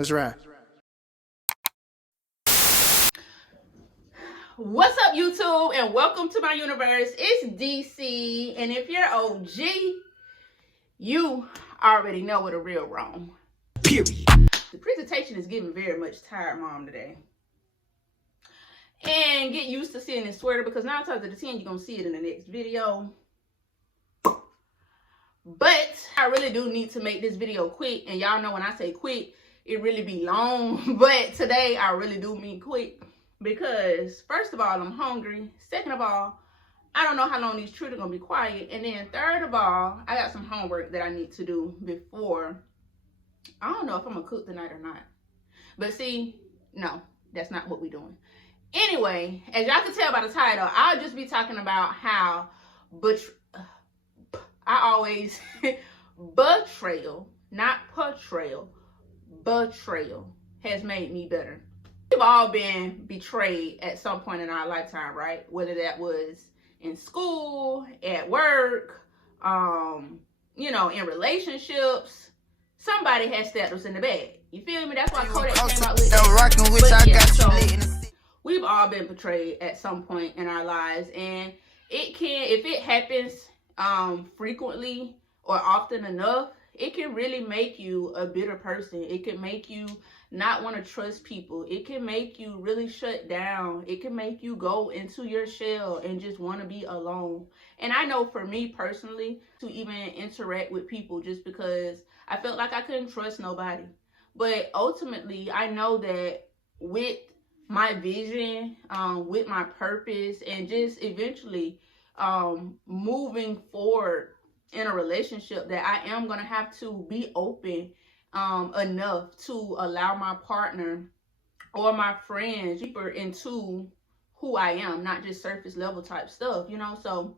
Let's ride. What's up, YouTube, and welcome to my universe. It's DC, and if you're OG, you already know what a real wrong. Period. The presentation is giving very much tired mom today. And get used to seeing this sweater because 9 times out of 10 you're gonna see it in the next video. But I really do need to make this video quick, and y'all know when I say quick, it really be long. But today I really do mean quick. Because first of all, I'm hungry. Second of all, I don't know how long these children are gonna be quiet. And then third of all, I got some homework that I need to do before. I don't know if I'm gonna cook tonight or not. But see, no, that's not what we're doing. Anyway, as y'all can tell by the title, I'll just be talking about how betrayal, not portrayal, betrayal has made me better. We've all been betrayed at some point in our lifetime, right? Whether that was in school, at work, in relationships. Somebody has stabbed us in the back. You feel me? That's why Kodak came out with that. We've all been betrayed at some point in our lives, and if it happens frequently or often enough, it can really make you a bitter person. It can make you not want to trust people. It can make you really shut down. It can make you go into your shell and just want to be alone. And I know for me personally, to even interact with people just because I felt like I couldn't trust nobody. But ultimately, I know that with my vision, with my purpose, and just eventually moving forward in a relationship, that I am going to have to be open enough to allow my partner or my friends deeper into who I am, not just surface level type stuff, So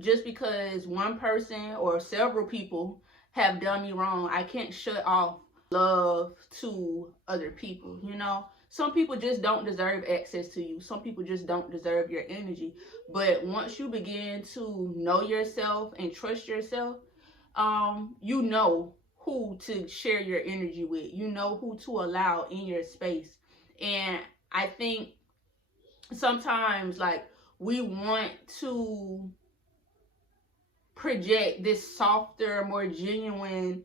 just because one person or several people have done me wrong, I can't shut off love to other people, Some people just don't deserve access to you. Some people just don't deserve your energy. But once you begin to know yourself and trust yourself, you know who to share your energy with. You know who to allow in your space. And I think sometimes, we want to project this softer, more genuine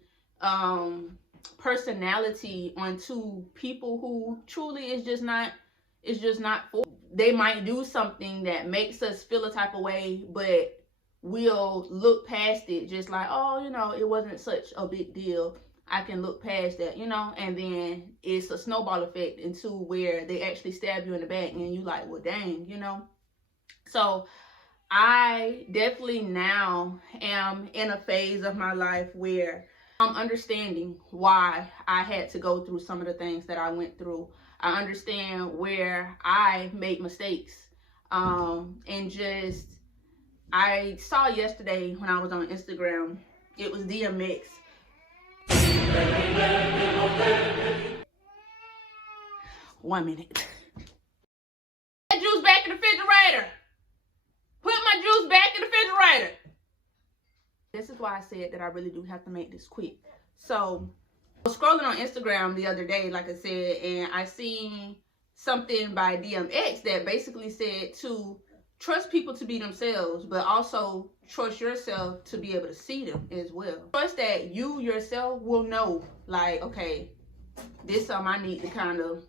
personality onto people who truly is just not for. They might do something that makes us feel a type of way, but we'll look past it, just like, it wasn't such a big deal. I can look past that, and then it's a snowball effect into where they actually stab you in the back and you like, well, dang, So I definitely now am in a phase of my life where I'm understanding why I had to go through some of the things that I went through. I understand where I made mistakes. I saw yesterday when I was on Instagram, it was DMX. One minute. Put my juice back in the refrigerator. Put my juice back in the refrigerator. This is why I said that I really do have to make this quick. So I was scrolling on Instagram the other day, like I said, and I seen something by DMX that basically said to trust people to be themselves, but also trust yourself to be able to see them as well. Trust that you yourself will know, like, okay, this is something I need to kind of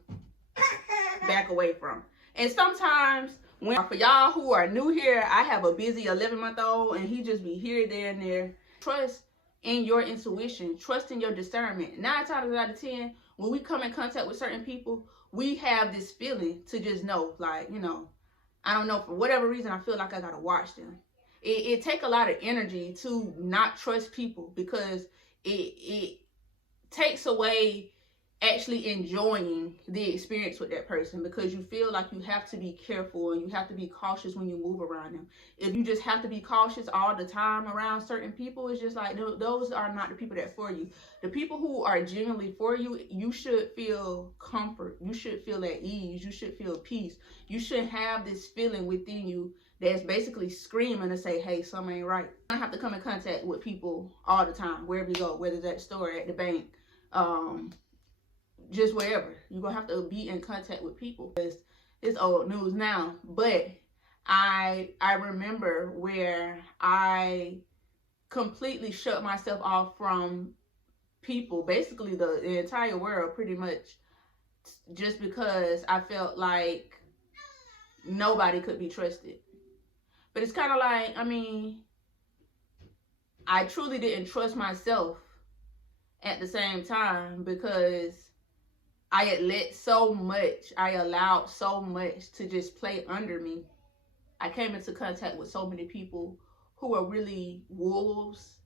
back away from. And sometimes, for y'all who are new here, I have a busy 11-month-old, and he just be here, there, and there. Trust in your intuition. Trust in your discernment. 9 times out of 10, when we come in contact with certain people, we have this feeling to just know, like, I don't know, for whatever reason, I feel like I gotta watch them. It takes a lot of energy to not trust people, because it takes away actually enjoying the experience with that person, because you feel like you have to be careful and you have to be cautious when you move around them. If you just have to be cautious all the time around certain people, it's just like, those are not the people that for you. The people who are genuinely for you, you should feel comfort. You should feel at ease. You should feel peace. You should have this feeling within you that's basically screaming to say, hey, something ain't right. I have to come in contact with people all the time, wherever you go, whether it's at the store, at the bank, just wherever. You're gonna have to be in contact with people. It's old news now, but I remember where I completely shut myself off from people, basically the entire world, pretty much, just because I felt like nobody could be trusted. But it's kind of like, I mean, I truly didn't trust myself at the same time, because I had let so much, I allowed so much to just play under me. I came into contact with so many people who were really wolves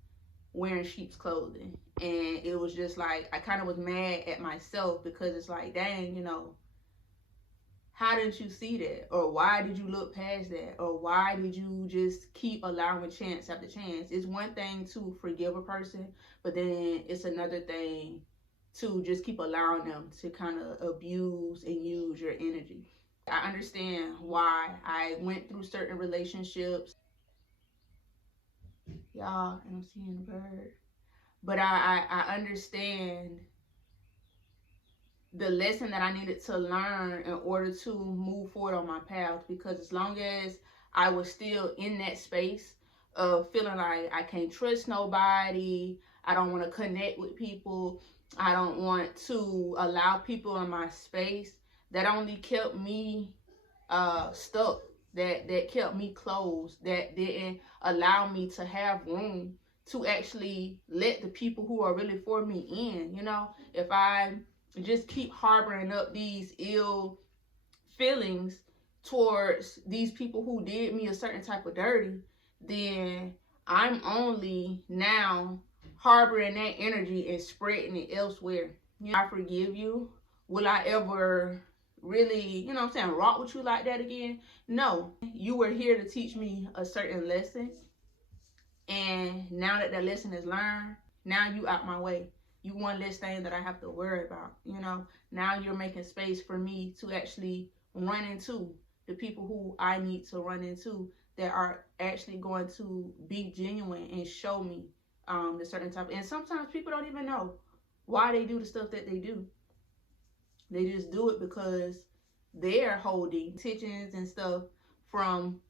wearing sheep's clothing. And it was just like, I kind of was mad at myself, because it's like, dang, you know, how didn't you see that? Or why did you look past that? Or why did you just keep allowing chance after chance? It's one thing to forgive a person, but then it's another thing to just keep allowing them to kind of abuse and use your energy. I understand why I went through certain relationships. Y'all, and I'm seeing a bird. But I understand the lesson that I needed to learn in order to move forward on my path, because as long as I was still in that space of feeling like I can't trust nobody, I don't want to connect with people, I don't want to allow people in my space, that only kept me stuck, that kept me closed, that didn't allow me to have room to actually let the people who are really for me in. You know, if I just keep harboring up these ill feelings towards these people who did me a certain type of dirty, then I'm only now harboring that energy and spreading it elsewhere. You know, I forgive you. Will I ever really, you know what I'm saying, rock with you like that again? No. You were here to teach me a certain lesson. And now that lesson is learned, now you out my way. You one less thing that I have to worry about. You know, now you're making space for me to actually run into the people who I need to run into, that are actually going to be genuine and show me the certain type. And sometimes people don't even know why they do the stuff that they do. They just do it because they're holding tensions and stuff from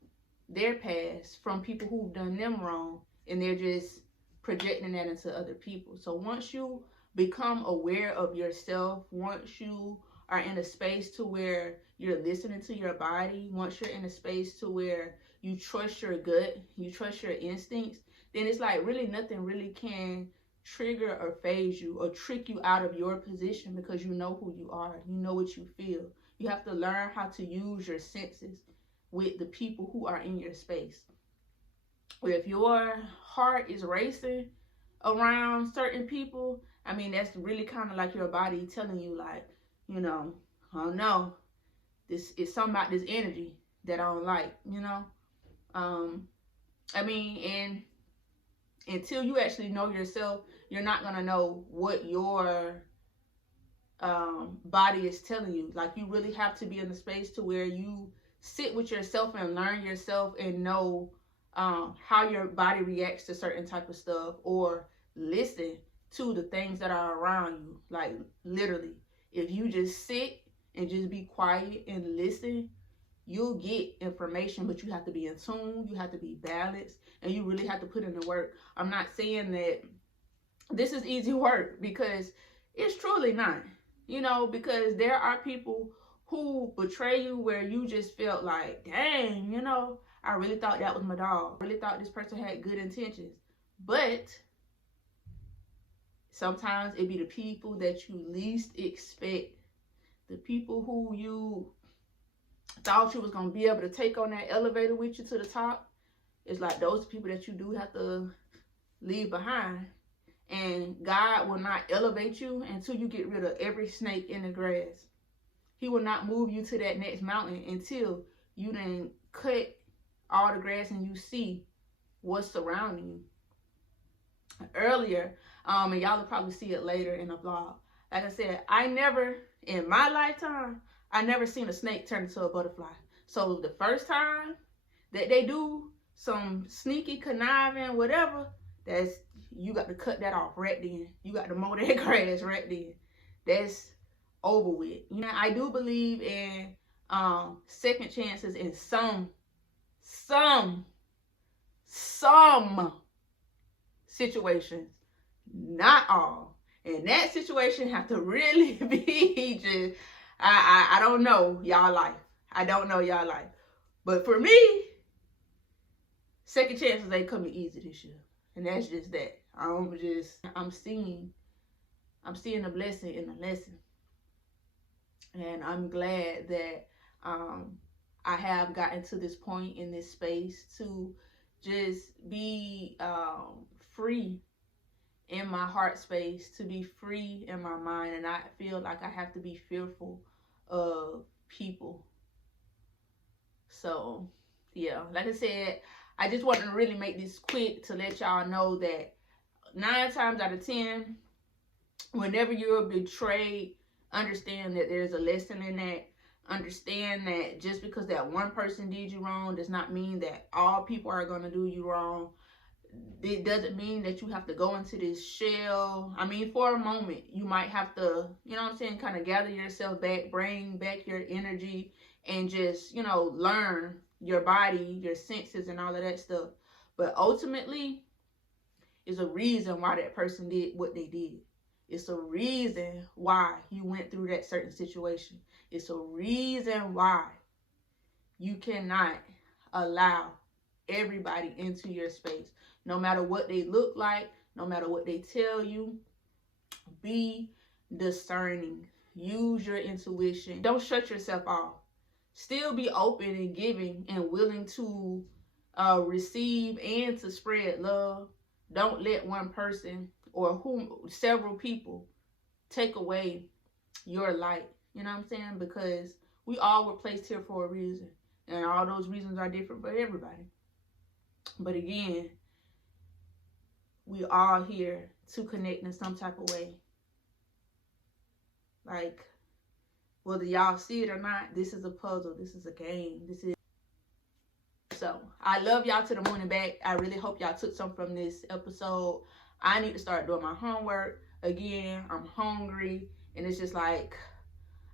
their past, from people who've done them wrong, and they're just projecting that into other people. So once you become aware of yourself, once you are in a space to where you're listening to your body, once you're in a space to where you trust your gut, you trust your instincts, then it's like really nothing really can trigger or phase you or trick you out of your position, because you know who you are, you know what you feel. You have to learn how to use your senses with the people who are in your space. If your heart is racing around certain people, I mean, that's really kind of like your body telling you, like, you know, oh no, this is something about this energy that I don't like, you know. I mean, and until you actually know yourself, you're not gonna know what your body is telling you. Like, you really have to be in the space to where you sit with yourself and learn yourself and know how your body reacts to certain type of stuff, or listen to the things that are around you. Like, literally, if you just sit and just be quiet and listen, you'll get information, but you have to be in tune, you have to be balanced, and you really have to put in the work. I'm not saying that this is easy work, because it's truly not, you know, because there are people who betray you where you just felt like, dang, you know, I really thought that was my dog. I really thought this person had good intentions. But sometimes it be the people that you least expect, the people who you thought you was going to be able to take on that elevator with you to the top. It's like those people that you do have to leave behind. And God will not elevate you until you get rid of every snake in the grass. He will not move you to that next mountain until you done cut all the grass and you see what's surrounding you. Earlier, and y'all will probably see it later in the vlog. Like I said, I never, in my lifetime, I never seen a snake turn into a butterfly. So the first time that they do some sneaky conniving, whatever, you got to cut that off right then. You got to mow that grass right then. That's over with. You know, I do believe in second chances in some situations, not all. And that situation have to really be just, I don't know y'all life. I don't know y'all life. But for me, second chances ain't coming easy this year. And that's just that. I'm seeing a blessing in a lesson. And I'm glad that I have gotten to this point in this space to just be free in my heart space, to be free in my mind, and I feel like I have to be fearful of people. So yeah, like I said, I just wanted to really make this quick to let y'all know that 9 times out of 10, whenever you're betrayed, understand that there's a lesson in that. Understand that just because that one person did you wrong does not mean that all people are going to do you wrong. It doesn't mean that you have to go into this shell. I mean, for a moment, you might have to, you know what I'm saying, kind of gather yourself back, bring back your energy, and just, you know, learn your body, your senses, and all of that stuff. But ultimately, it's a reason why that person did what they did. It's a reason why you went through that certain situation. It's a reason why you cannot allow everybody into your space. No matter what they look like, no matter what they tell you, be discerning. Use your intuition. Don't shut yourself off. Still be open and giving and willing to receive and to spread love. Don't let one person or several people take away your light. You know what I'm saying? Because we all were placed here for a reason. And all those reasons are different for everybody. But again, we are here to connect in some type of way. Like, whether y'all see it or not, this is a puzzle. This is a game. So, I love y'all to the moon and back. I really hope y'all took something from this episode. I need to start doing my homework. Again, I'm hungry. And it's just like,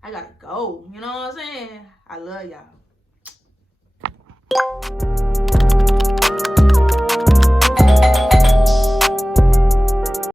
I gotta go. You know what I'm saying? I love y'all.